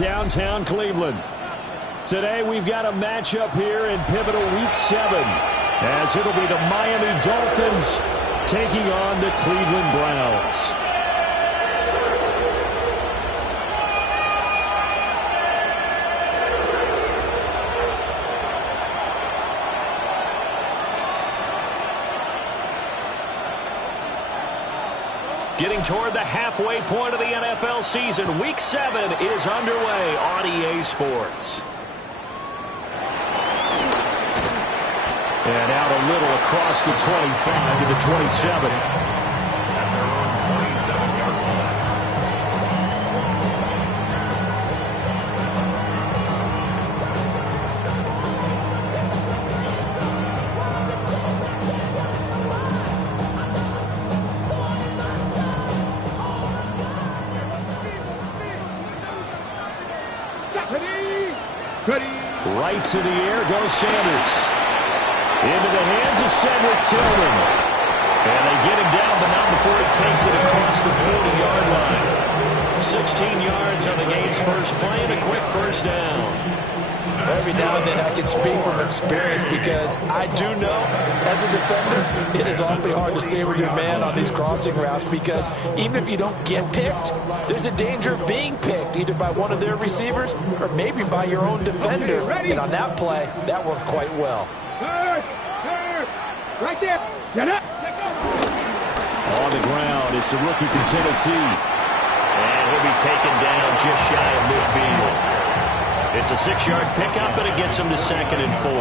downtown Cleveland. Today we've got a matchup here in pivotal Week 7, as it'll be the Miami Dolphins taking on the Cleveland Browns. Getting toward the halfway point of the NFL season, Week 7 is underway on EA Sports. And out a little across the 25 to the 27. At their own 27-yard line. Right to the air goes Sanders. Into the hands of Cedric Tillman. And they get him down, but not before he takes it across the 40-yard line. 16 yards on the game's first play and a quick first down. Every now and then I can speak from experience because I do know as a defender it is awfully hard to stay with your man on these crossing routes because even if you don't get picked, there's a danger of being picked either by one of their receivers or maybe by your own defender. And on that play, that worked quite well. Right there. On the ground, it's the rookie from Tennessee. And he'll be taken down just shy of midfield. It's a 6-yard pickup, and it gets him to 2nd and 4.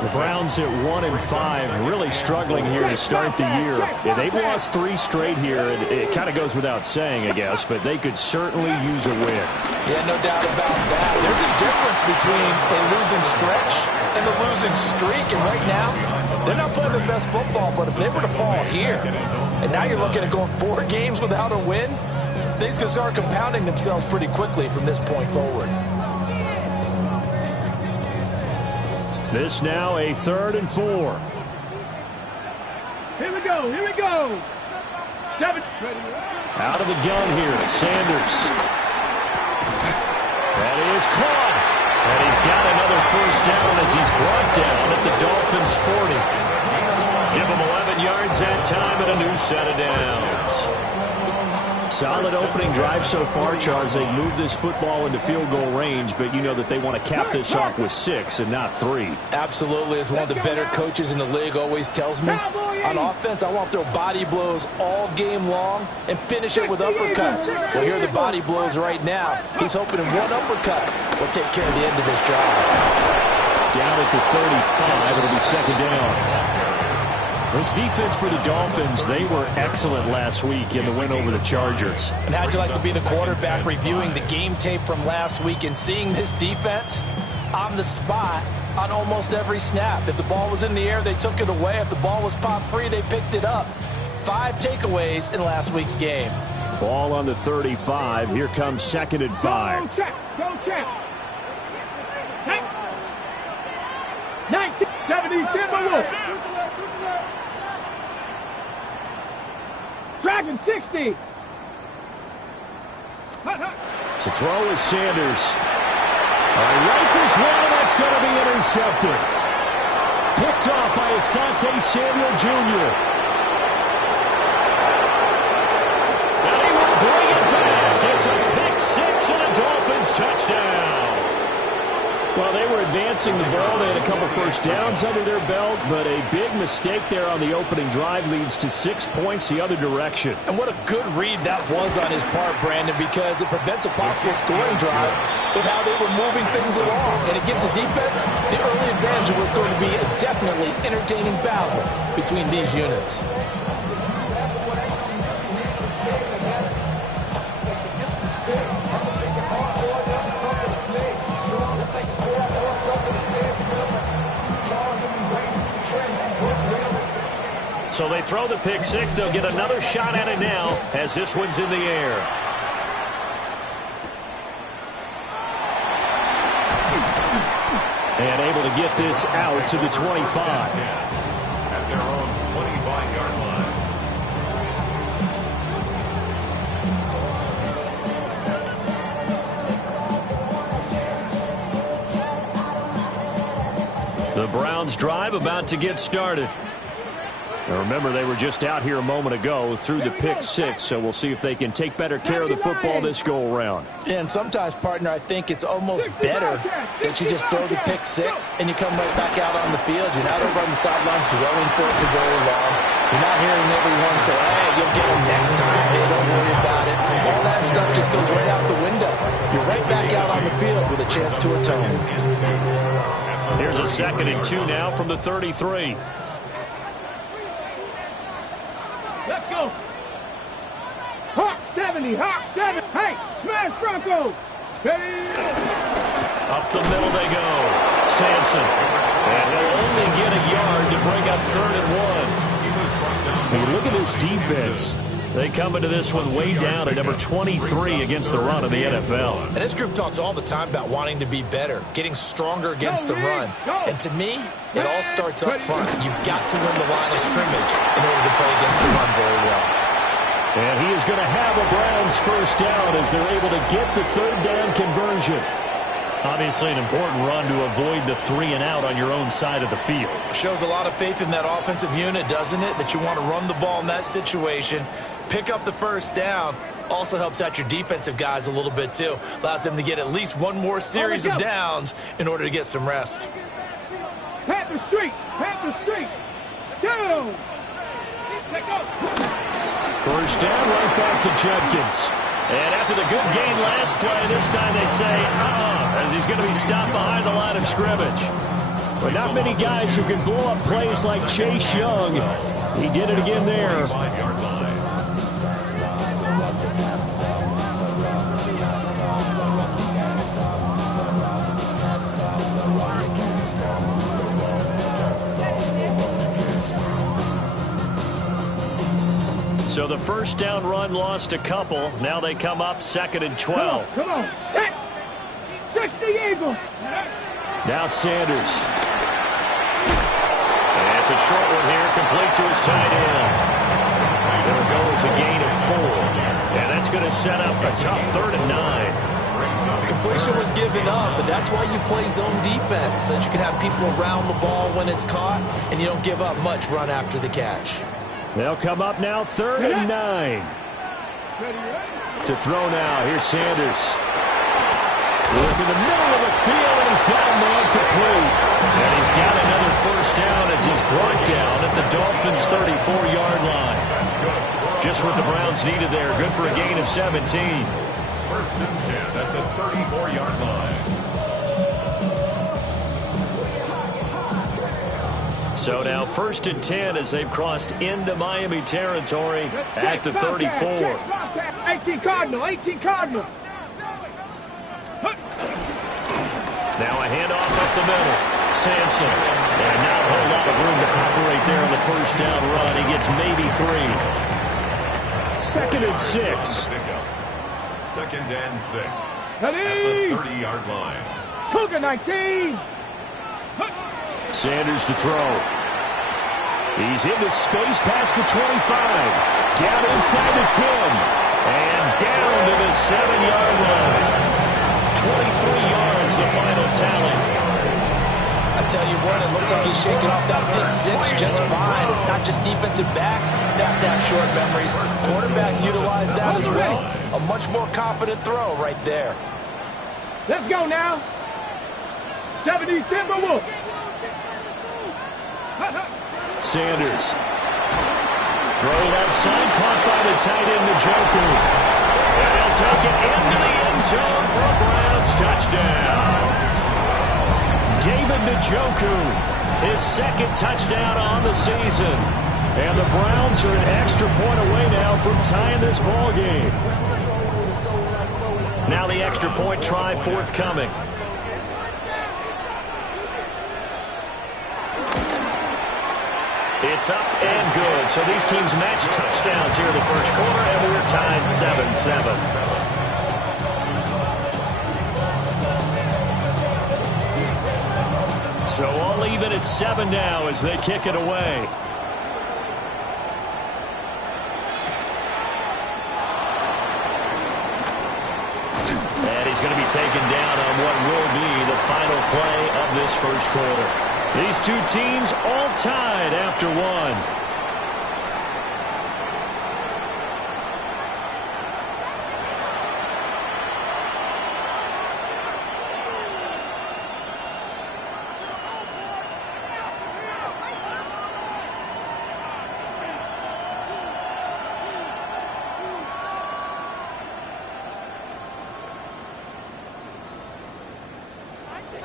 The Browns at 1-5, really struggling here to start the year. Yeah, they've lost 3 straight here, and it kind of goes without saying, I guess, but they could certainly use a win. Yeah, no doubt about that. There's a difference between a losing stretch and a losing streak, and right now, they're not playing their best football, but if they were to fall here, and now you're looking at going 4 games without a win, things can start compounding themselves pretty quickly from this point forward. This now a 3rd and 4. Here we go. Here we go. 7. Out of the gun here, Sanders. That is caught. And he's got another first down as he's brought down at the Dolphins' 40. Give him 11 yards that time and a new set of downs. Solid opening drive so far, Charles. They've moved this football into field goal range, but you know that they want to cap this off with 6 and not 3. Absolutely. As one of the better coaches in the league always tells me, on offense, I want to throw body blows all game long and finish it with uppercuts. Well, here are the body blows right now. He's hoping in one uppercut will take care of the end of this drive. Down at the 35, it'll be 2nd down. This defense for the Dolphins, they were excellent last week in the win over the Chargers. And how'd you like to be the quarterback reviewing the game tape from last week and seeing this defense on the spot on almost every snap? If the ball was in the air, they took it away. If the ball was popped free, they picked it up. 5 takeaways in last week's game. Ball on the 35. Here comes 2nd and 5. Go check. Go check. 1970 Timberwolves. Dragon 60. To throw is Sanders. Rifles one, and that's going to be intercepted. Picked off by Asante Samuel Jr. And he will bring it back. It's a pick 6 and a Dolphins touchdown. Well, they were advancing the ball. They had a couple first downs under their belt, but a big mistake there on the opening drive leads to 6 points the other direction. And what a good read that was on his part, Brandon, because it prevents a possible scoring drive with how they were moving things along. And it gives the defense the early advantage of what's going to be a definitely entertaining battle between these units. So they throw the pick 6. They'll get another shot at it now as this one's in the air. And able to get this out to the 25. At their own 25-yard line. The Browns drive about to get started. Now remember, they were just out here a moment ago through the pick six, so we'll see if they can take better care of the football this go-around. Yeah, and sometimes, partner, I think it's almost better that you just throw the pick six and you come right back out on the field. You're not over on the sidelines dwelling for it for very long. You're not hearing everyone say, hey, you'll get them next time. Hey, don't worry about it. All that stuff just goes right out the window. You're right back out on the field with a chance to atone. Here's a 2nd and 2 now from the 33. Let's go. Hawk 70, Hawk 7. Hey, smash Bronco. Hey. Up the middle they go. Sampson. And they'll only get a yard to bring up 3rd and 1. Hey, look at this defense. They come into this one way down at number 23 against the run in the NFL. And this group talks all the time about wanting to be better, getting stronger against the run. And to me, it all starts up front. You've got to win the line of scrimmage in order to play against the run very well. And he is going to have a Browns first down as they're able to get the 3rd down conversion. Obviously an important run to avoid the 3-and-out on your own side of the field. Shows a lot of faith in that offensive unit, doesn't it? That you want to run the ball in that situation. Pick up the first down. Also helps out your defensive guys a little bit, too. Allows them to get at least one more series of downs in order to get some rest. Panther Street. Panther Street. Down. Let go. First down, right back to Jenkins. And after the good gain last play, this time they say, as he's going to be stopped behind the line of scrimmage. But not many guys who can blow up plays like Chase Young. He did it again there. So the first down run lost a couple. Now they come up 2nd and 12. Come on. Set. Stretch the Eagles. Now Sanders. And it's a short one here, complete to his tight end. There goes a gain of 4. And that's going to set up a tough 3rd and 9. Completion was given up, but that's why you play zone defense, so that you can have people around the ball when it's caught, and you don't give up much run after the catch. They'll come up now 3rd and 9. To throw now. Here's Sanders. Look in the middle of the field, and he's got a man complete. And he's got another first down as he's brought down at the Dolphins' 34-yard line. Just what the Browns needed there. Good for a gain of 17. 1st and 10 at the 34-yard line. So now 1st and 10 as they've crossed into Miami territory at the 34. 18 Cardinal, 18 Cardinal. Now a handoff up the middle. Sampson. And not a whole lot of room to operate there on the first down run. He gets maybe 3. 2nd and 6. 2nd and 6 At the 30-yard line. Cougar 19. Sanders to throw. He's into space past the 25. Down inside the 10. And down to the 7-yard line. 23 yards, the final tally. I tell you what, it looks like he's shaking off that pick six just fine. It's not just defensive backs that have short memories. Quarterbacks utilize that as well. A much more confident throw right there. Let's go now. 70 Timberwolves. Sanders. Throw left side, caught by the tight end, Njoku. And he'll take it into the end zone for a Browns touchdown. David Njoku, his 2nd touchdown on the season. And the Browns are an extra point away now from tying this ball game. Now the extra point try forthcoming. It's up and good. So these teams match touchdowns here in the first quarter, and we're tied 7-7. So all even at 7 now as they kick it away. And he's going to be taken down on what will be the final play of this first quarter. These two teams all tied after one.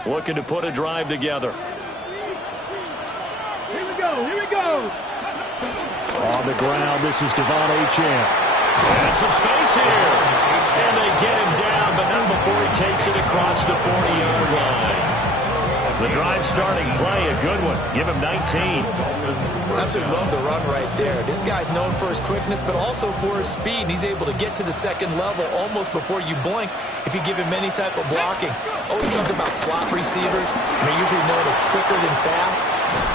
Looking to put a drive together. Here we go, here we go. On the ground, this is Devon Achane. And some space here. And they get him down, but not before he takes it across the 40-yard line. The drive starting play, a good one. Give him 19. Absolutely love the run right there. This guy's known for his quickness, but also for his speed. And he's able to get to the second level almost before you blink if you give him any type of blocking. Always talk about slot receivers. They're usually known as quicker than fast.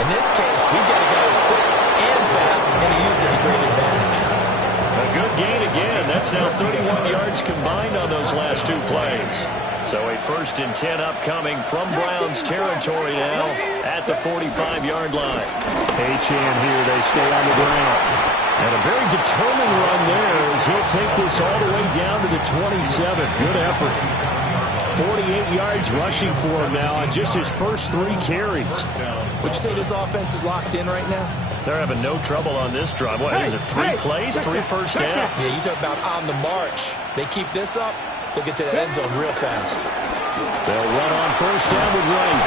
In this case, we've got a guy who's quick and fast, and he used it to great advantage. A good gain again. That's now 31 yards combined on those last two plays. So a 1st and 10 upcoming from Browns territory now at the 45-yard line. Achane here, they stay on the ground. And a very determined run there as he'll take this all the way down to the 27. Good effort. 48 yards rushing for him now on just his first 3 carries. Would you say this offense is locked in right now? They're having no trouble on this drive. What is it, 3 plays, 3 first downs? Yeah, you talk about on the march. They keep this up, they'll get to that end zone real fast. They'll run on 1st down with Wright.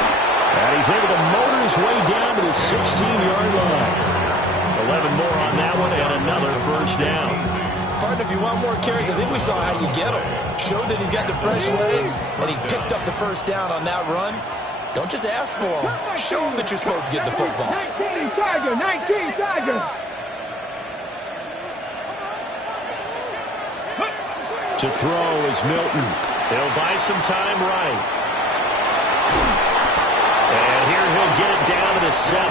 And he's able to motor his way down to the 16-yard line. 11 more on that one and another 1st down. Partner, if you want more carries, I think we saw how you get him. Showed that he's got the fresh legs, and he picked up the 1st down on that run. Don't just ask for him. Show him that you're supposed to get the football. 19 Tiger, 19 Tiger. To throw is Milton. He'll buy some time right. And here he'll get it down to the 7.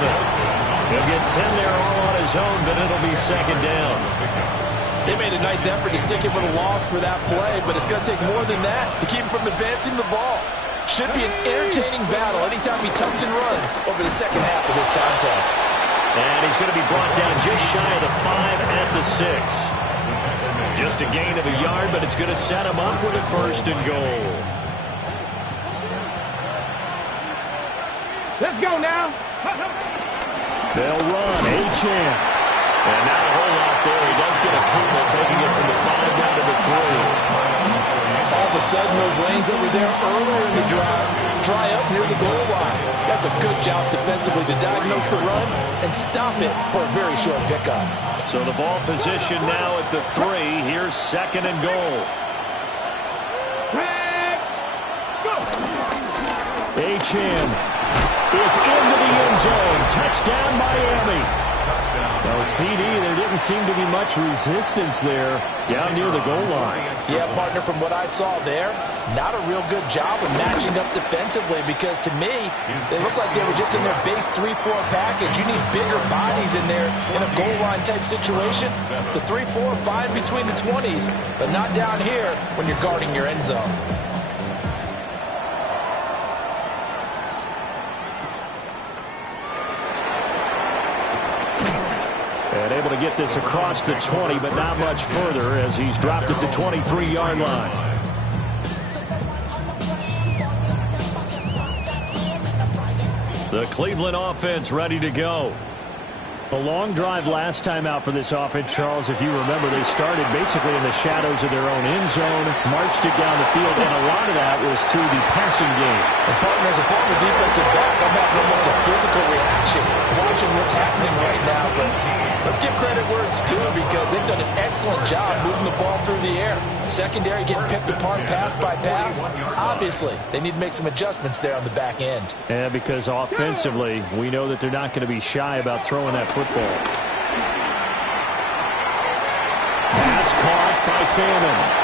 He'll get 10 there all on his own, but it'll be 2nd down. They made a nice effort to stick him with a loss for that play, but it's going to take more than that to keep him from advancing the ball. Should be an entertaining battle anytime he tucks and runs over the second half of this contest. And he's going to be brought down just shy of the 5 at the 6. Just a gain of a yard, but it's going to set him up with a 1st and goal. Let's go now. They'll run. Achane. And not a whole lot there. He does get a couple, taking it from the 5 down to the 3. All of a sudden, those lanes that were there earlier in the drive dry up near the goal line. That's a good job defensively to diagnose the run and stop it for a very short pickup. So the ball position now at the 3. Here's 2nd and goal. Achane is into the end zone. Touchdown, Miami. No CD, there didn't seem to be much resistance there down near the goal line. Yeah, partner, from what I saw there, not a real good job of matching up defensively because to me, they look like they were just in their base 3-4 package. You need bigger bodies in there in a goal line type situation. The 3-4 fine between the 20s, but not down here when you're guarding your end zone. And able to get this across the 20, but not much further as he's dropped at the 23-yard line. The Cleveland offense ready to go. A long drive last time out for this offense, Charles. If you remember, they started basically in the shadows of their own end zone, marched it down the field, and a lot of that was through the passing game. And partner, as a former defensive back, I'm having almost a physical reaction watching what's happening right now. But let's give credit where it's due because they've done an excellent job moving the ball through the air. Secondary getting picked apart pass by pass. Obviously, they need to make some adjustments there on the back end. Yeah, because offensively, we know that they're not going to be shy about throwing that football. Pass caught by Fannin.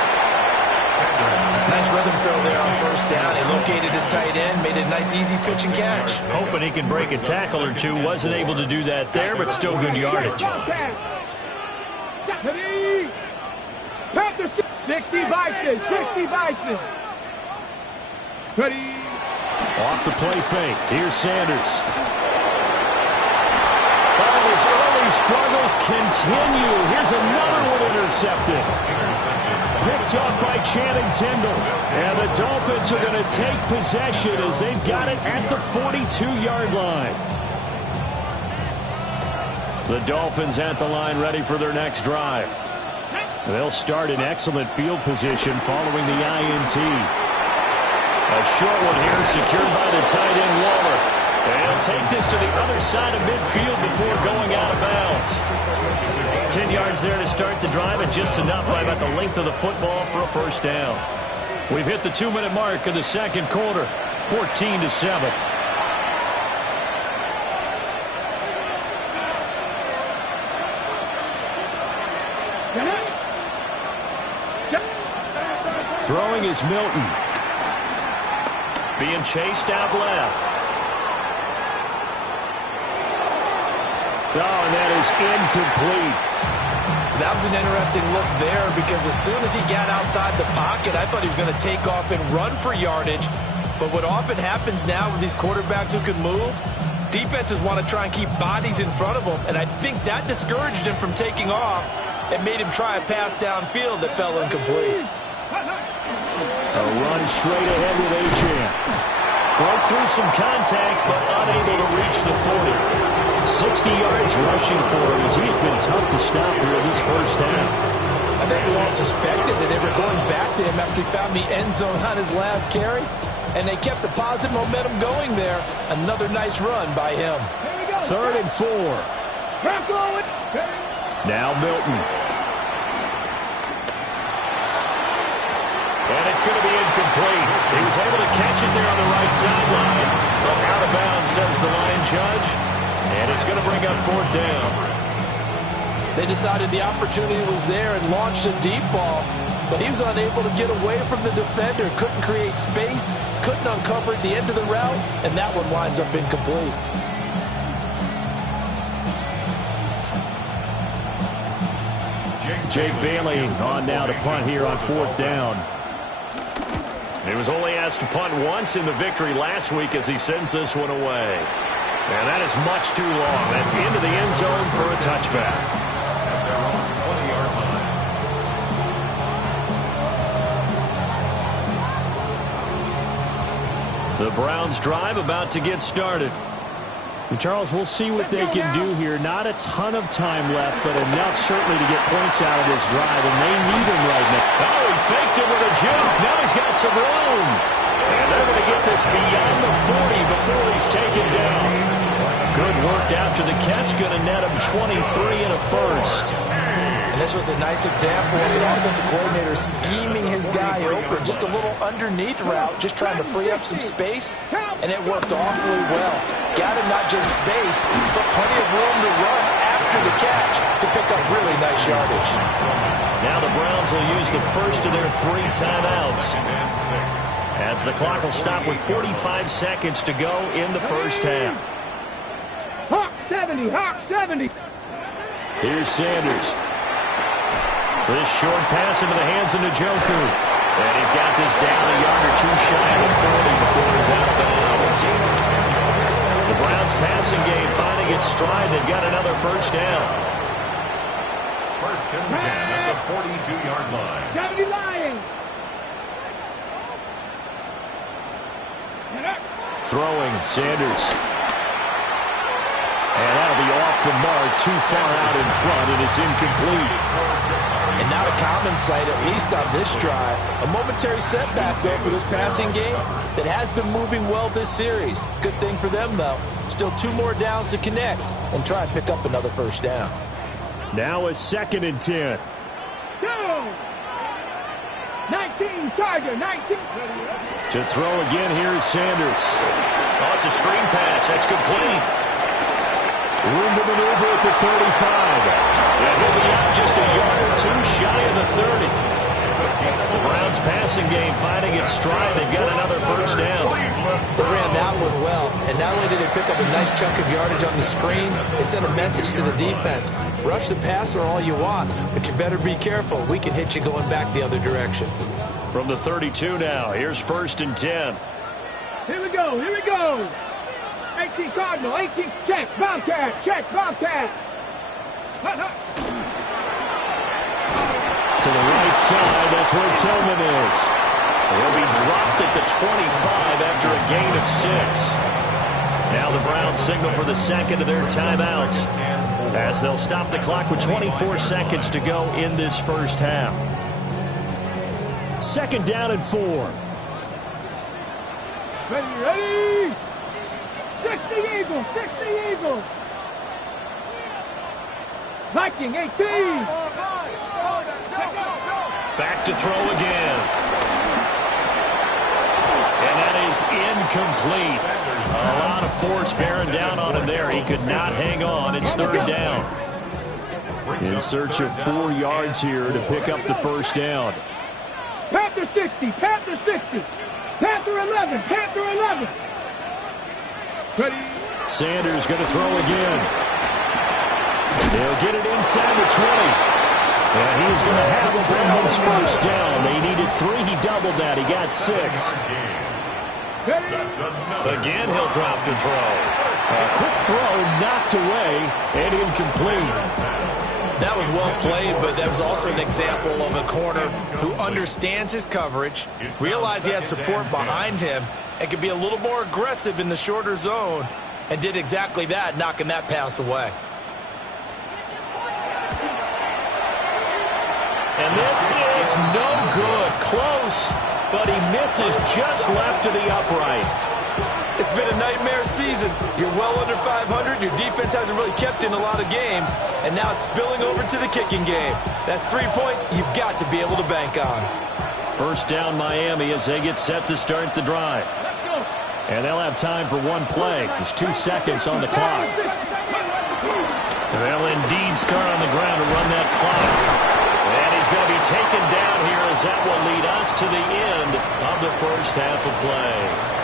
Nice rhythm throw there on 1st down. He located his tight end, made a nice easy pitch and catch. Hoping he can break a tackle or two. Wasn't able to do that there, but still good yardage. 60 Bison, 60 Bison. Off the play fake. Here's Sanders. these struggles continue. Here's another one intercepted. Picked up by Channing Tindall. And the Dolphins are going to take possession as they've got it at the 42-yard line. The Dolphins at the line ready for their next drive. They'll start in excellent field position following the INT. A short one here secured by the tight end Waller. They'll take this to the other side of midfield before going out of bounds. 10 yards there to start the drive, and just enough by about the length of the football for a first down. We've hit the 2-minute mark of the second quarter, 14-7. Throwing is Milton. Being chased out left. Oh, and that is incomplete. That was an interesting look there because as soon as he got outside the pocket, I thought he was going to take off and run for yardage. But what often happens now with these quarterbacks who can move, defenses want to try and keep bodies in front of them, and I think that discouraged him from taking off and made him try a pass downfield that fell incomplete. A run straight ahead with Achane. Broke through some contact, but unable to reach the 40. 60 yards rushing for him as he's been tough to stop here in this first half. I think we all suspected that they were going back to him after he found the end zone on his last carry, and they kept the positive momentum going there. Another nice run by him. 3rd and 4. Now Milton. And it's going to be incomplete. He was able to catch it there on the right sideline. But out of bounds, says the line judge. And it's going to bring up 4th down. They decided the opportunity was there and launched a deep ball. But he was unable to get away from the defender. Couldn't create space. Couldn't uncover at the end of the route. And that one winds up incomplete. Jake Bailey on now to punt here on 4th down. He was only asked to punt once in the victory last week as he sends this one away. And that is much too long. That's into the end zone for a touchback. At their own 20-yard line. The Browns drive about to get started. And Charles, we'll see what they can do here. Not a ton of time left, but enough certainly to get points out of this drive, and they need him right now. Oh, he faked it with a juke. Now he's got some room. And they're going to get this beyond the 40 before he's taken down. Good work after the catch. Going to net him 23 and a first. And this was a nice example of an offensive coordinator scheming his guy open. Just a little underneath route, just trying to free up some space, and it worked awfully well. Got him not just space, but plenty of room to run after the catch to pick up really nice yardage. Now the Browns will use the first of their 3 timeouts, as the clock will stop with 45 seconds to go in the first half. Hawk 70, Hawk 70. Here's Sanders. This short pass into the hands of Njoku. And he's got this down a yard or 2 shy of the 40 before he's out of bounds. The Browns passing game finding its stride. They've got another first down. 1st and 10 at the 42-yard line. 70 Lions. Throwing, Sanders. And that'll be off the mark, too far out in front, and it's incomplete. And not a common sight, at least on this drive. A momentary setback, though, for this passing game that has been moving well this series. Good thing for them, though. Still 2 more downs to connect and try and pick up another first down. Now a 2nd and 10. Go. 19, Charger, 19. To throw again, here's Sanders. Oh, it's a screen pass. That's complete. Room to maneuver at the 35. And he'll be out just a yard or 2 shy of the 30. The Browns passing game finding its stride. They've got another first down. They ran that one well, and not only did they pick up a nice chunk of yardage on the screen, they sent a message to the defense. Rush the passer all you want, but you better be careful. We can hit you going back the other direction. From the 32 now, here's 1st and 10. Here we go, here we go. 18 Cardinal, 18 check, Bobcat, check, Bobcat. To the right side, that's where Tillman is. He'll be dropped at the 25 after a gain of 6. Now the Browns signal for the second of their timeouts, as they'll stop the clock with 24 seconds to go in this first half. Second down and 4. Ready? 60 Eagles, 60 Eagles. Viking 18. Back to throw again. And that is incomplete. A lot of force bearing down on him there. He could not hang on. It's third down. In search of 4 yards here to pick up the first down. Panther 60, Panther 60. Panther 11, Panther 11. Ready? Sanders going to throw again. They'll get it inside the 20. And he's going to have a Browns first down. They needed 3. He doubled that. He got 6. Again, he'll drop to throw. A quick throw knocked away and incomplete. That was well played, but that was also an example of a corner who understands his coverage, realized he had support behind him, and could be a little more aggressive in the shorter zone, and did exactly that, knocking that pass away. And this is no good. Close, but he misses just left of the upright. It's been a nightmare season. You're well under 500. Your defense hasn't really kept in a lot of games, and now it's spilling over to the kicking game. That's 3 points you've got to be able to bank on. First down Miami as they get set to start the drive. And they'll have time for one play. There's 2 seconds on the clock. They'll indeed start on the ground to run that clock. And he's going to be taken down here as that will lead us to the end of the first half of play.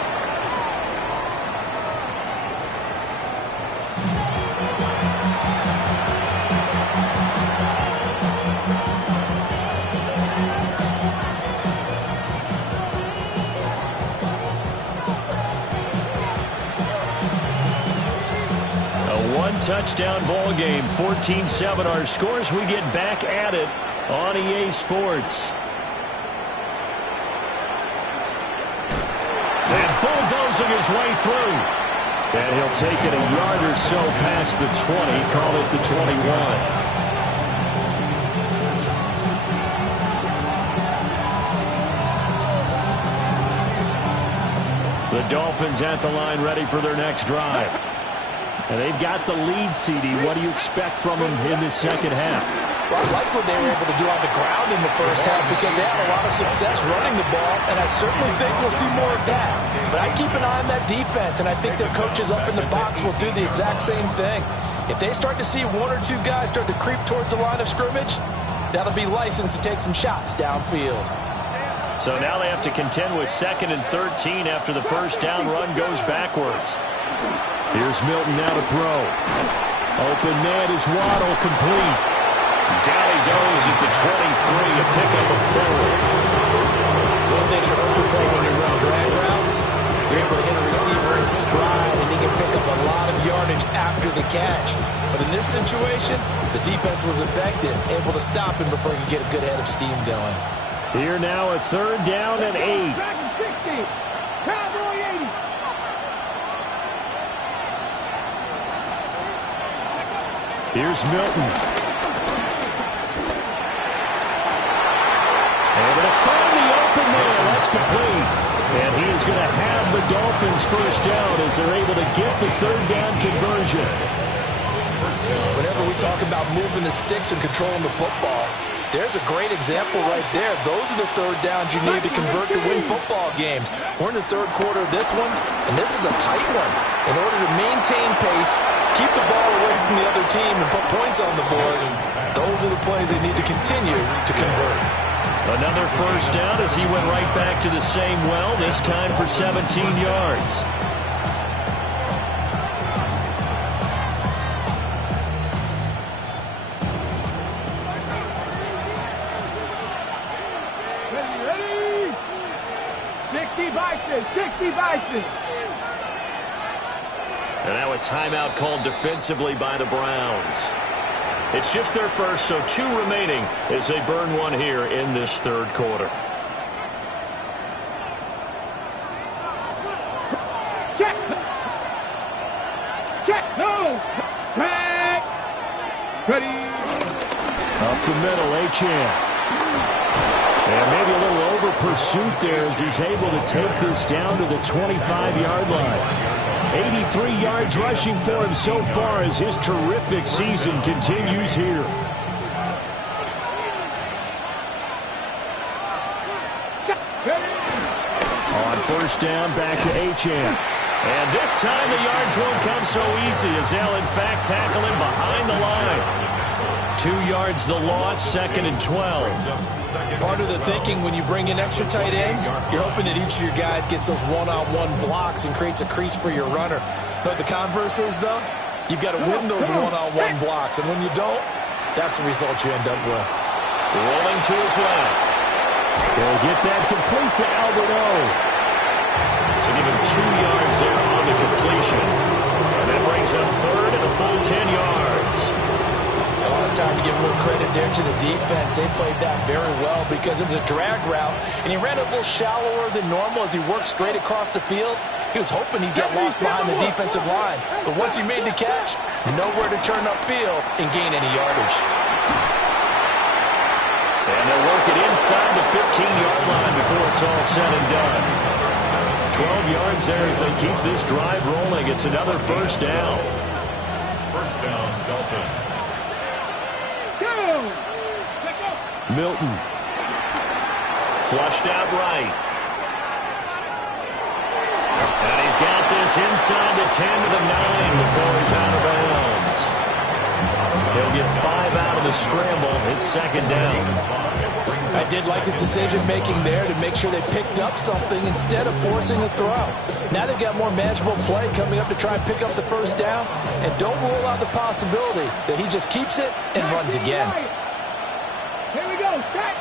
Touchdown ball game, 14-7 our scores. We get back at it on EA Sports. And bulldozing his way through. And he'll take it a yard or so past the 20, call it the 21. The Dolphins at the line, ready for their next drive. And they've got the lead, CD. What do you expect from them in this second half? Well, I like what they were able to do on the ground in the first half because they had a lot of success running the ball, and I certainly think we'll see more of that. But I keep an eye on that defense, and I think their coaches up in the box will do the exact same thing. If they start to see 1 or 2 guys start to creep towards the line of scrimmage, that'll be licensed to take some shots downfield. So now they have to contend with 2nd and 13 after the first down run goes backwards. Here's Milton now to throw. Open man is Waddle, complete. Down he goes at the 23, a pickup of 4. One thing you're hoping for when you run drag routes, you're able to hit a receiver in stride, and he can pick up a lot of yardage after the catch. But in this situation, the defense was effective, able to stop him before he could get a good head of steam going. Here now a 3rd down and 8. Dragon 60. Cowboy 80. Here's Milton. Able to find the open man. That's complete. And he is going to have the Dolphins first down as they're able to get the 3rd down conversion. Whenever we talk about moving the sticks and controlling the football, there's a great example right there. Those are the 3rd downs you need to convert to win football games. We're in the 3rd quarter of this one, and this is a tight one. In order to maintain pace, keep the ball away from the other team, and put points on the board, those are the plays they need to continue to convert. Another first down as he went right back to the same well, this time for 17 yards. Ready? 60 Bison, 60 Bison. And now a timeout called defensively by the Browns. It's just their first, so 2 remaining as they burn one here in this third quarter. Check. Check. No. Back. Ready. Up the middle, Achane. And maybe a little over pursuit there as he's able to take this down to the 25-yard line. 83 yards rushing for him so far as his terrific season continues here. On first down, back to Achane. And this time the yards won't come so easy as they'll in fact tackle him behind the line. 2 yards the loss, 2nd and 12. Part of the thinking when you bring in extra tight ends, you're hoping that each of your guys gets those one-on-one blocks and creates a crease for your runner. But the converse is, though, you've got to win those one-on-one blocks. And when you don't, that's the result you end up with. Rolling to his left. He'll get that complete to Albert O. So give him 2 yards there on the completion. And that brings up 3rd and a full 10 yards. Well, it's time to give more credit there to the defense. They played that very well because it was a drag route, and he ran a little shallower than normal as he worked straight across the field. He was hoping he'd get lost behind the defensive line. But once he made the catch, nowhere to turn upfield and gain any yardage. And they'll work it inside the 15-yard line before it's all said and done. 12 yards there as they keep this drive rolling. It's another first down. First down, Dolphins. Milton. Flushed out right. And he's got this inside the 10 to the 9 before he's out of bounds. He'll get 5 out of the scramble. It's 2nd down. I did like his decision-making there to make sure they picked up something instead of forcing a throw. Now they've got more manageable play coming up to try and pick up the first down. And don't rule out the possibility that he just keeps it and runs again. Here we go. Check.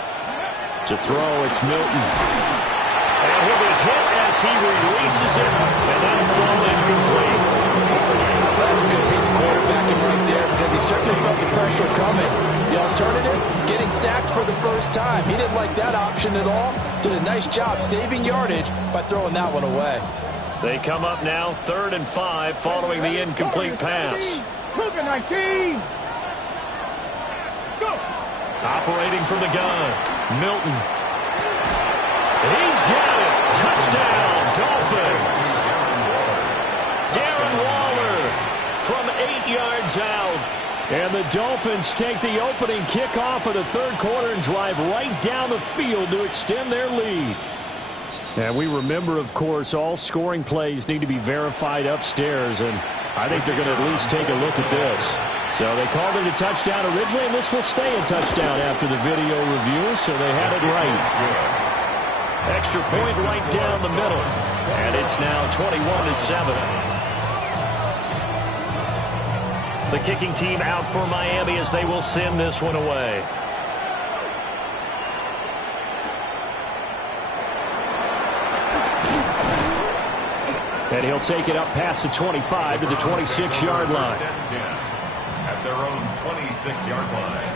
To throw, it's Milton. And he'll be hit as he releases it, and that'll fall incomplete. That's a good piece of quarterbacking right there because he certainly felt the pressure coming. The alternative, getting sacked for the first time. He didn't like that option at all. Did a nice job saving yardage by throwing that one away. They come up now 3rd and 5 following the incomplete pass. Cougar 19. Go. Operating from the gun, Milton. He's got it. Touchdown, Dolphins. Darren Waller from 8 yards out. And the Dolphins take the opening kickoff of the third quarter and drive right down the field to extend their lead. And we remember, of course, all scoring plays need to be verified upstairs, and I think they're going to at least take a look at this. So they called it a touchdown originally, and this will stay a touchdown after the video review, so they had it right. Extra point right down the middle, and it's now 21-7. The kicking team out for Miami as they will send this one away. And he'll take it up past the 25 to the 26-yard line. At their own 26-yard line.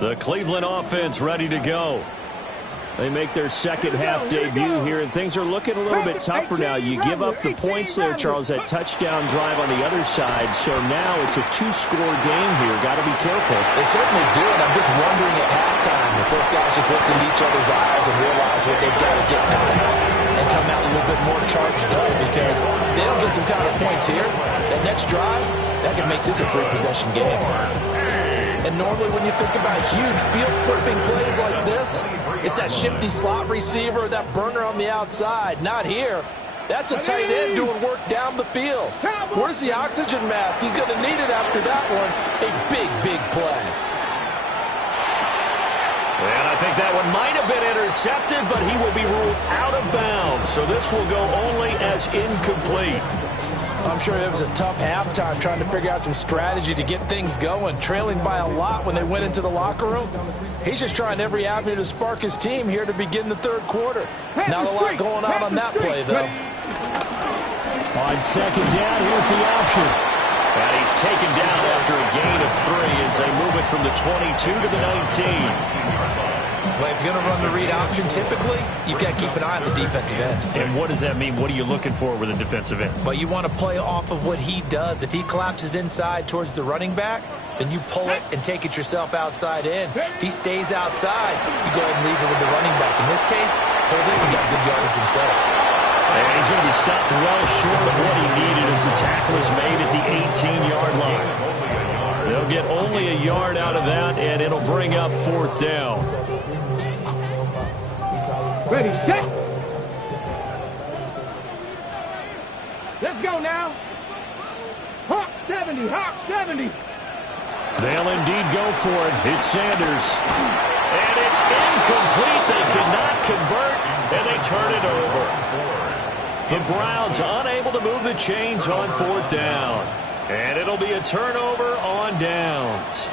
The Cleveland offense ready to go. They make their second half debut here, and things are looking a little bit tougher now. You give up the points there, Charles, that touchdown drive on the other side. So now it's a 2-score game here. Got to be careful. They certainly do, and I'm just wondering at halftime if those guys just look in each other's eyes and realize what they've got to get done and come out a little bit more charged up, because if they don't get some kind of points here, that next drive, that can make this a three-possession game. And normally when you think about huge field-flipping plays like this, it's that shifty slot receiver, that burner on the outside. Not here. That's a tight end doing work down the field. Where's the oxygen mask? He's going to need it after that one. A big, big play. And I think that one might have been intercepted, but he will be ruled out of bounds. So this will go only as incomplete. I'm sure it was a tough halftime trying to figure out some strategy to get things going, trailing by a lot when they went into the locker room. He's just trying every avenue to spark his team here to begin the third quarter. Not a lot going on that play, though. On second down, here's the option. And he's taken down after a gain of 3 as they move it from the 22 to the 19. Well, if you're going to run the read option, typically, you've got to keep an eye on the defensive end. And what does that mean? What are you looking for with a defensive end? Well, you want to play off of what he does. If he collapses inside towards the running back, then you pull it and take it yourself outside in. If he stays outside, you go ahead and leave it with the running back. In this case, pulled it and got good yardage himself. And he's going to be stopped well short of what he needed as the tackle is made at the 18-yard line. They'll get only a yard out of that, and it'll bring up fourth down. Ready, set. Let's go now. Hawk 70, Hawk 70. They'll indeed go for it. It's Sanders. And it's incomplete. They could not convert, and they turn it over. The Browns unable to move the chains on fourth down. And it'll be a turnover on downs.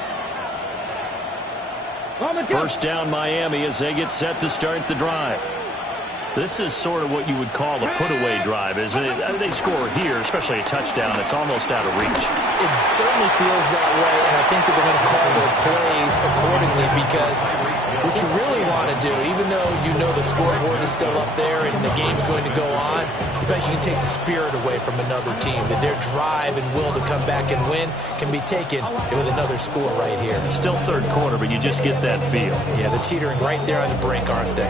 First down Miami as they get set to start the drive. This is sort of what you would call a put-away drive, isn't it? They score here, especially a touchdown. It's almost out of reach. It certainly feels that way, and I think that they're going to call their plays accordingly because what you really want to do, even though you know the scoreboard is still up there and the game's going to go on, in fact, you can take the spirit away from another team, that their drive and will to come back and win can be taken with another score right here. Still third quarter, but you just get that feel. Yeah, they're teetering right there on the brink, aren't they?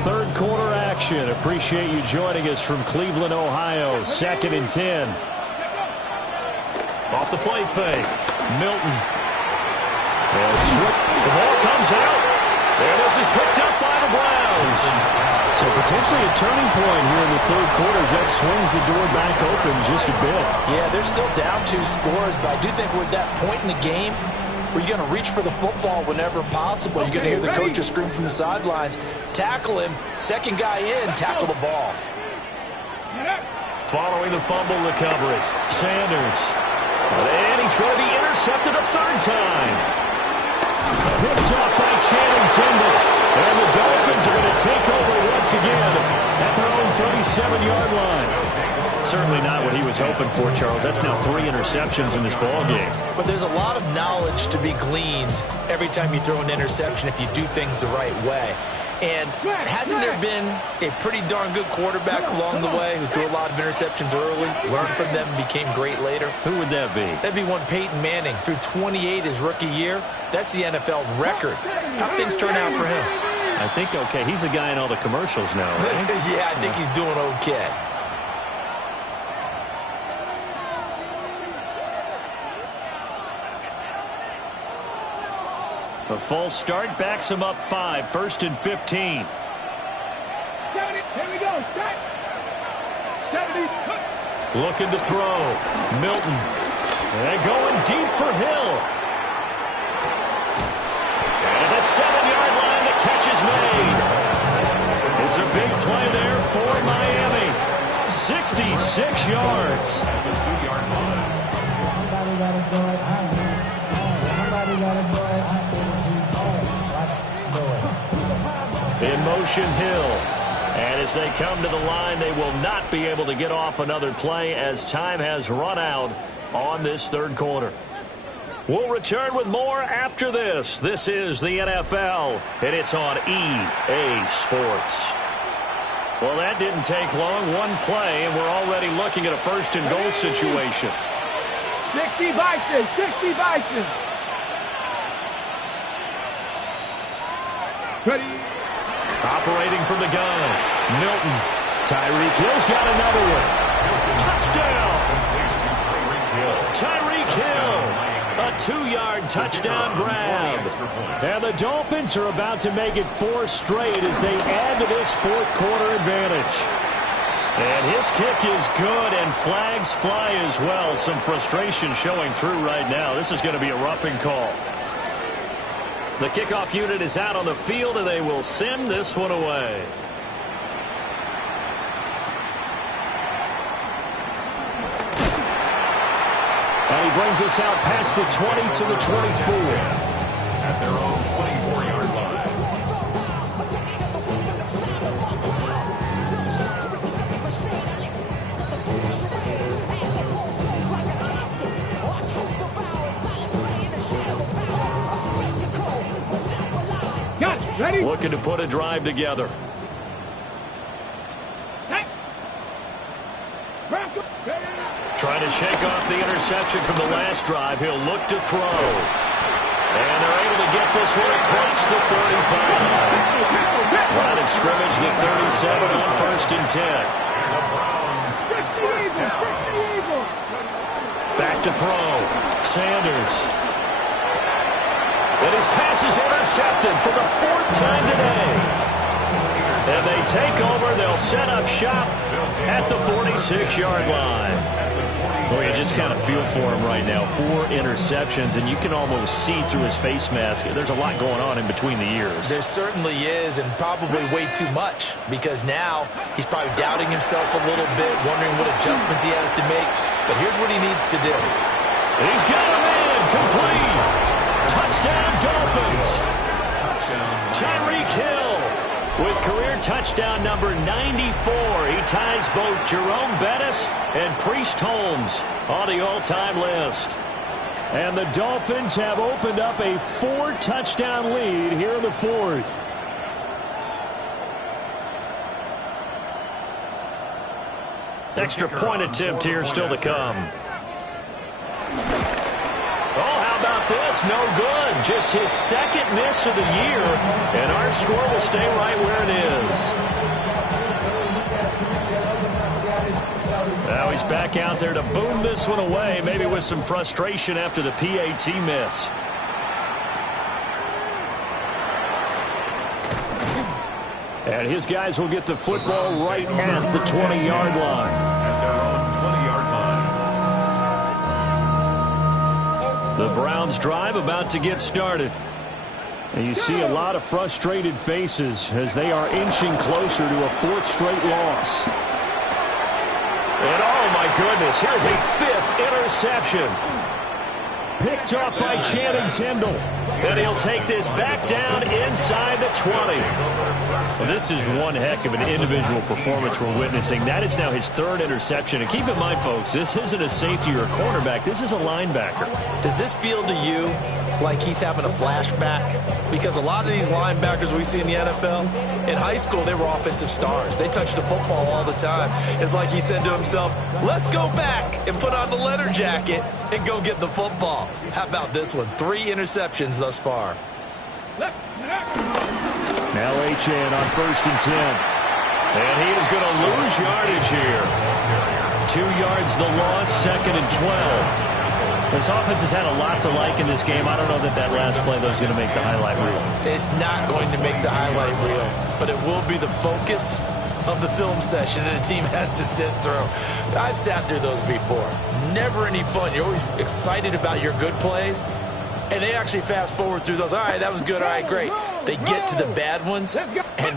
Third quarter action. Appreciate you joining us from Cleveland, Ohio. 2nd and 10. Off the play fake. Milton. The ball comes out. And this is picked up by the Browns. So potentially a turning point here in the third quarter as that swings the door back open just a bit. Yeah, they're still down 2 scores, but I do think we're at that point in the game where you're going to reach for the football whenever possible. You're going to hear the coaches scream from the sidelines. Tackle him. Second guy in, tackle the ball. Following the fumble recovery, Sanders. And he's going to be intercepted a third time. Picked up by Channing Tindall. And the Dolphins are going to take over once again at their own 37-yard line. Certainly not what he was hoping for, Charles. That's now 3 interceptions in this ball game. But there's a lot of knowledge to be gleaned every time you throw an interception if you do things the right way. And hasn't there been a pretty darn good quarterback along the way who threw a lot of interceptions early, learned from them, and became great later? Who would that be? That'd be one Peyton Manning. Threw 28 his rookie year. That's the NFL record. How things turn out for him? I think okay. He's a guy in all the commercials now, right? Yeah, I think he's doing okay. A false start backs him up 5. 1st and 15. 70. Here we go. Set. 70. Looking to throw. Milton. And going deep for Hill. And at the 7-yard line, the catch is made. It's a big play there for Miami. 66 yards. Two-yard line. In motion, Hill. And as they come to the line, they will not be able to get off another play as time has run out on this third quarter. We'll return with more after this. This is the NFL, and it's on EA Sports. Well, that didn't take long. One play, and we're already looking at a 1st and goal situation. 60 Bison. 60 Bison. Ready. Operating from the gun, Milton. Tyreek Hill's got another one. Touchdown! Tyreek Hill, a 2-yard touchdown grab. And the Dolphins are about to make it 4 straight as they add to this fourth quarter advantage. And his kick is good, and flags fly as well. Some frustration showing through right now. This is going to be a roughing call. The kickoff unit is out on the field, and they will send this one away. brings us out past the 20 to the 24. At their own 24-yard line. Got it. Ready? Looking to put a drive together. Hey. Back up. Trying to shake off the interception from the last drive. He'll look to throw. And they're able to get this one across the 35. Line of scrimmage, the 37 on 1st and 10. Back to throw. Sanders. And his pass is intercepted for the 4th time today. And they take over. They'll set up shop at the 46-yard line. Well, you just kind of feel for him right now. 4 interceptions, and you can almost see through his face mask. There's a lot going on in between the ears. There certainly is, and probably way too much, because now he's probably doubting himself a little bit, wondering what adjustments he has to make. But here's what he needs to do. He's got him in. Complete. Touchdown, Dolphins. Tyreek Hill with career touchdown number 94. He ties both Jerome Bettis and Priest Holmes on the all-time list. And the Dolphins have opened up a 4-touchdown lead here in the 4th. Extra point attempt here still to come. Oh, how about this? No good. Just his 2nd miss of the year, and our score will stay right where it is. Now he's back out there to boom this one away, maybe with some frustration after the PAT miss. And his guys will get the football right at the 20-yard line. At their own 20-yard line. The Browns drive about to get started. And you see a lot of frustrated faces as they are inching closer to a 4th straight loss. And oh my goodness, here's a 5th interception. Picked off by Channing Tindall. And he'll take this back down inside the 20. And this is one heck of an individual performance we're witnessing. That is now his 3rd interception. And keep in mind, folks, this isn't a safety or a cornerback. This is a linebacker. Does this feel to you like he's having a flashback? Because a lot of these linebackers we see in the NFL, in high school, they were offensive stars. They touched the football all the time. It's like he said to himself, let's go back and put on the leather jacket and go get the football. How about this one? 3 interceptions thus far. Now Achane on 1st and 10. And he is going to lose yardage here. 2 yards the loss, 2nd and 12. This offense has had a lot to like in this game. I don't know that that last play, though, is going to make the highlight reel. It's not going to make the highlight reel, but it will be the focus of the film session that the team has to sit through. I've sat through those before. Never any fun. You're always excited about your good plays, and they actually fast forward through those. All right, that was good. All right, great. They get to the bad ones and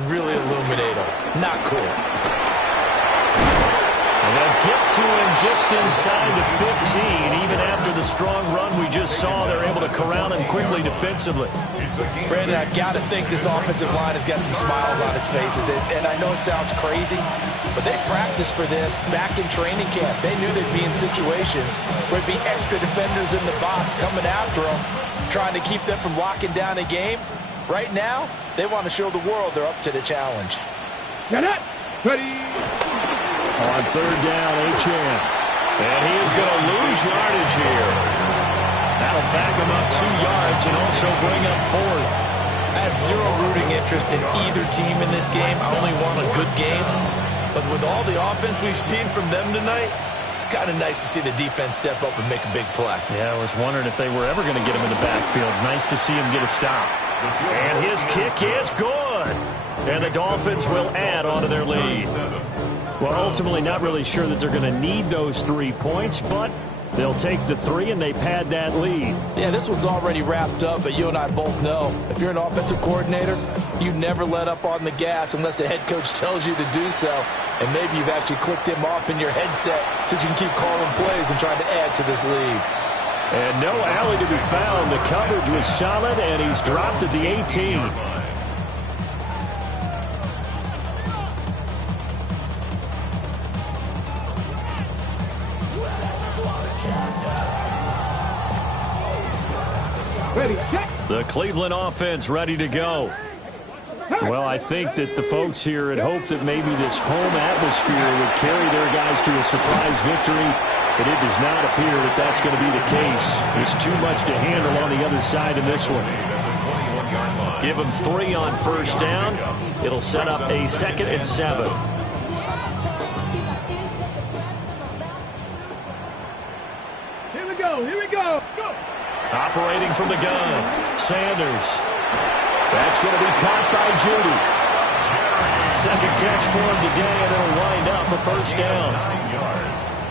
really illuminate them. Not cool. And they'll get to him just inside the 15. Even after the strong run we just saw, they're able to corral him quickly defensively. Brandon, I've got to think this offensive line has got some smiles on its faces. And I know it sounds crazy, but they practiced for this back in training camp. They knew they'd be in situations where there'd be extra defenders in the box coming after them, trying to keep them from locking down a game. Right now, they want to show the world they're up to the challenge. Get it. Ready. On 3rd down, Achane. And he is going to lose yardage here. That'll back him up 2 yards and also bring up 4th. I have zero rooting interest in either team in this game. I only want a good game. But with all the offense we've seen from them tonight, it's kind of nice to see the defense step up and make a big play. Yeah, I was wondering if they were ever going to get him in the backfield. Nice to see him get a stop. And his kick is good. And the Dolphins will add on to their lead. Well, ultimately not really sure that they're going to need those 3 points, but they'll take the 3 and they pad that lead. Yeah, this one's already wrapped up, but you and I both know if you're an offensive coordinator, you never let up on the gas unless the head coach tells you to do so. And maybe you've actually clicked him off in your headset so you can keep calling plays and trying to add to this lead. And no alley to be found. The coverage was solid, and he's dropped at the 18. Ready, check. The Cleveland offense ready to go. Well, I think that the folks here had hoped that maybe this home atmosphere would carry their guys to a surprise victory, but it does not appear that that's going to be the case. There's too much to handle on the other side in this one. Give them 3 on first down. It'll set up a 2nd and 7. Here we go, here we go. Go. Operating from the gun, Sanders. That's going to be caught by Judy. 2nd catch for him today, and it'll wind up a first down. 9 yards.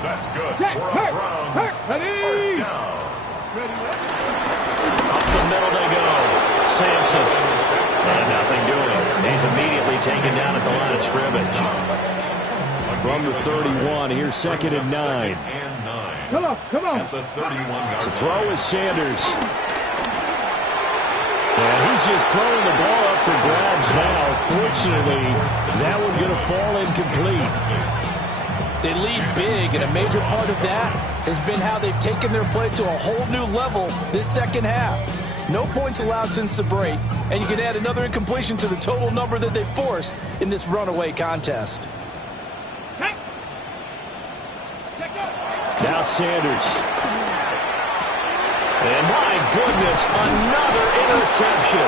That's good. Check, For hurt, Browns. hurt, ready. First down. Up the middle they go. Sampson. And nothing doing. He's immediately taken down at the line of scrimmage. From the 31, here's 2nd and 9. Come on, come on. At the 31-yard To throw is Sanders. And he's just throwing the ball up for grabs now. Fortunately, that one's going to fall incomplete. They lead big, and a major part of that has been how they've taken their play to a whole new level this second half. No points allowed since the break, and you can add another incompletion to the total number that they forced in this runaway contest. Check. Check go. Now Sanders. And my goodness, another interception.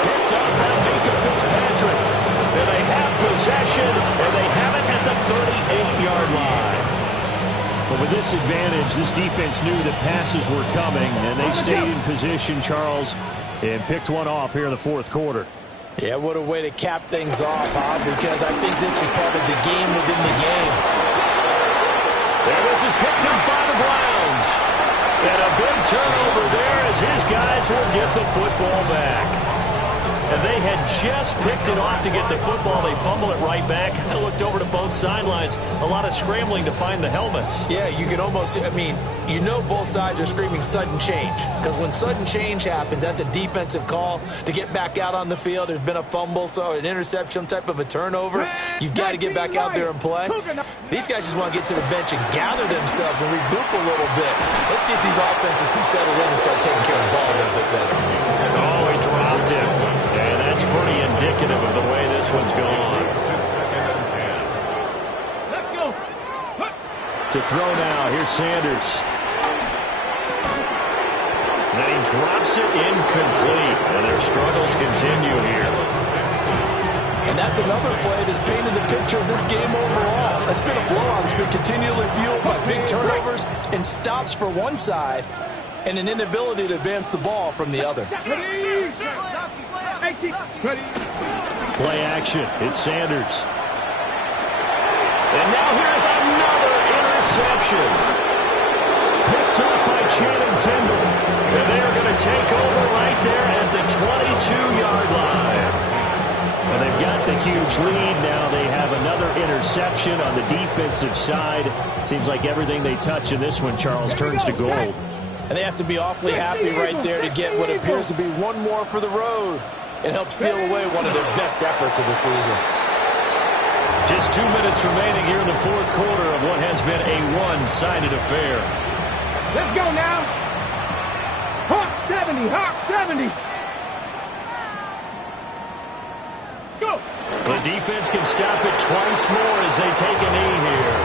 Picked up by Minka Fitzpatrick. And they have possession, and they have it at the 38-yard line. But with this advantage, this defense knew that passes were coming, and they stayed in position, Charles, and picked one off here in the 4th quarter. Yeah, what a way to cap things off, huh? Because I think this is part of the game within the game. And this is picked up by the Browns. And a big turnover there as his guys will get the football back. And they had just picked it off to get the football. They fumble it right back. I looked over to both sidelines. A lot of scrambling to find the helmets. Yeah, you can almost, I mean, you know both sides are screaming sudden change. Because when sudden change happens, that's a defensive call to get back out on the field. There's been a fumble, so an interception, some type of a turnover. You've got to get back out there and play. These guys just want to get to the bench and gather themselves and regroup a little bit. Let's see if these offenses can settle in and start taking care of the ball a little bit better. Oh, he dropped it. And that's pretty indicative of the way this one's gone. Let's go. To throw now, here's Sanders. And he drops it incomplete. And their struggles continue here. And that's another play that's painted the picture of this game overall. It's been a blowout. It's been continually fueled by big turnovers and stops for one side and an inability to advance the ball from the other. Ready. Ready. Play action. It's Sanders. And now here's another interception. Picked up by Channing Tindall. And they're going to take over right there at the 22-yard line. And they've got the huge lead. Now they have another interception on the defensive side. Seems like everything they touch in this one, Charles, turns to gold. And they have to be awfully happy right there to get what appears to be one more for the road and help seal away one of their best efforts of the season. Just 2 minutes remaining here in the 4th quarter of what has been a one-sided affair. Let's go now. Hawk 70, Hawk 70. Go. The defense can stop it twice more as they take a knee here.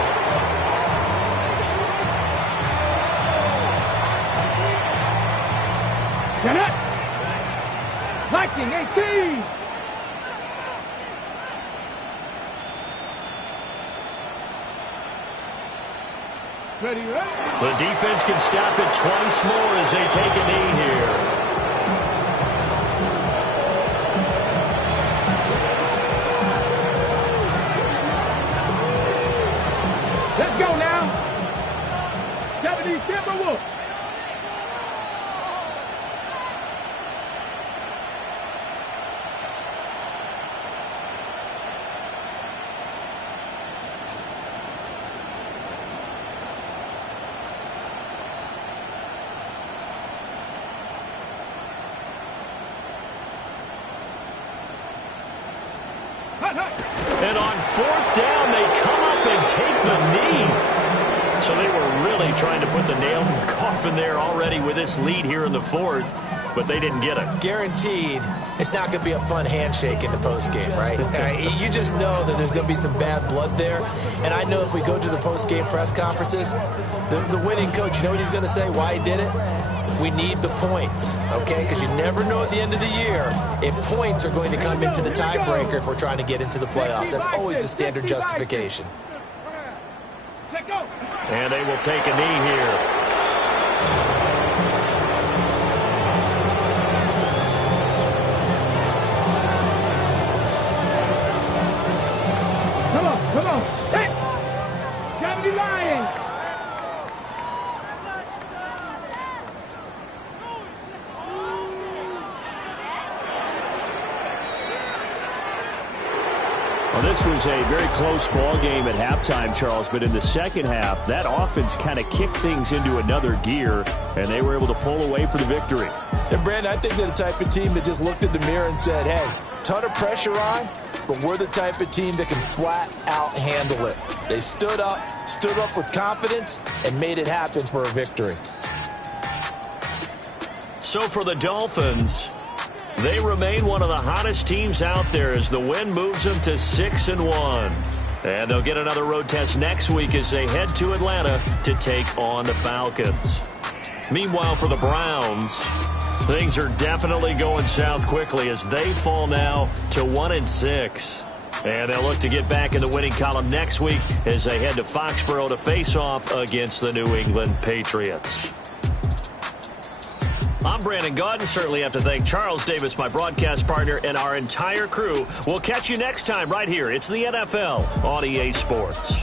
Get it. Viking 18. Ready, ready. The defense can stop it twice more as they take a knee here. Let's go now. 70 Timberwolves. And on 4th down, they come up and take the knee. So they were really trying to put the nail in the coffin there already with this lead here in the 4th, but they didn't get it. Guaranteed, it's not going to be a fun handshake in the postgame, right? You just know that there's going to be some bad blood there. And I know if we go to the postgame press conferences, the winning coach, you know what he's going to say, why he did it? We need the points, okay? Because you never know at the end of the year if points are going to come into the tiebreaker if we're trying to get into the playoffs. That's always the standard justification. And they will take a knee here. Come on. Hey! Gotta be lying. Well, this was a very close ball game at halftime, Charles, but in the second half, that offense kind of kicked things into another gear, and they were able to pull away for the victory. And, Brandon, I think they're the type of team that just looked in the mirror and said, hey, ton of pressure on, but we're the type of team that can flat out handle it. They stood up with confidence, and made it happen for a victory. So for the Dolphins, they remain one of the hottest teams out there as the win moves them to 6-1. And they'll get another road test next week as they head to Atlanta to take on the Falcons. Meanwhile, for the Browns, things are definitely going south quickly as they fall now to 1-6. And they'll look to get back in the winning column next week as they head to Foxborough to face off against the New England Patriots. I'm Brandon Gaudin. Certainly have to thank Charles Davis, my broadcast partner, and our entire crew. We'll catch you next time right here. It's the NFL on EA Sports.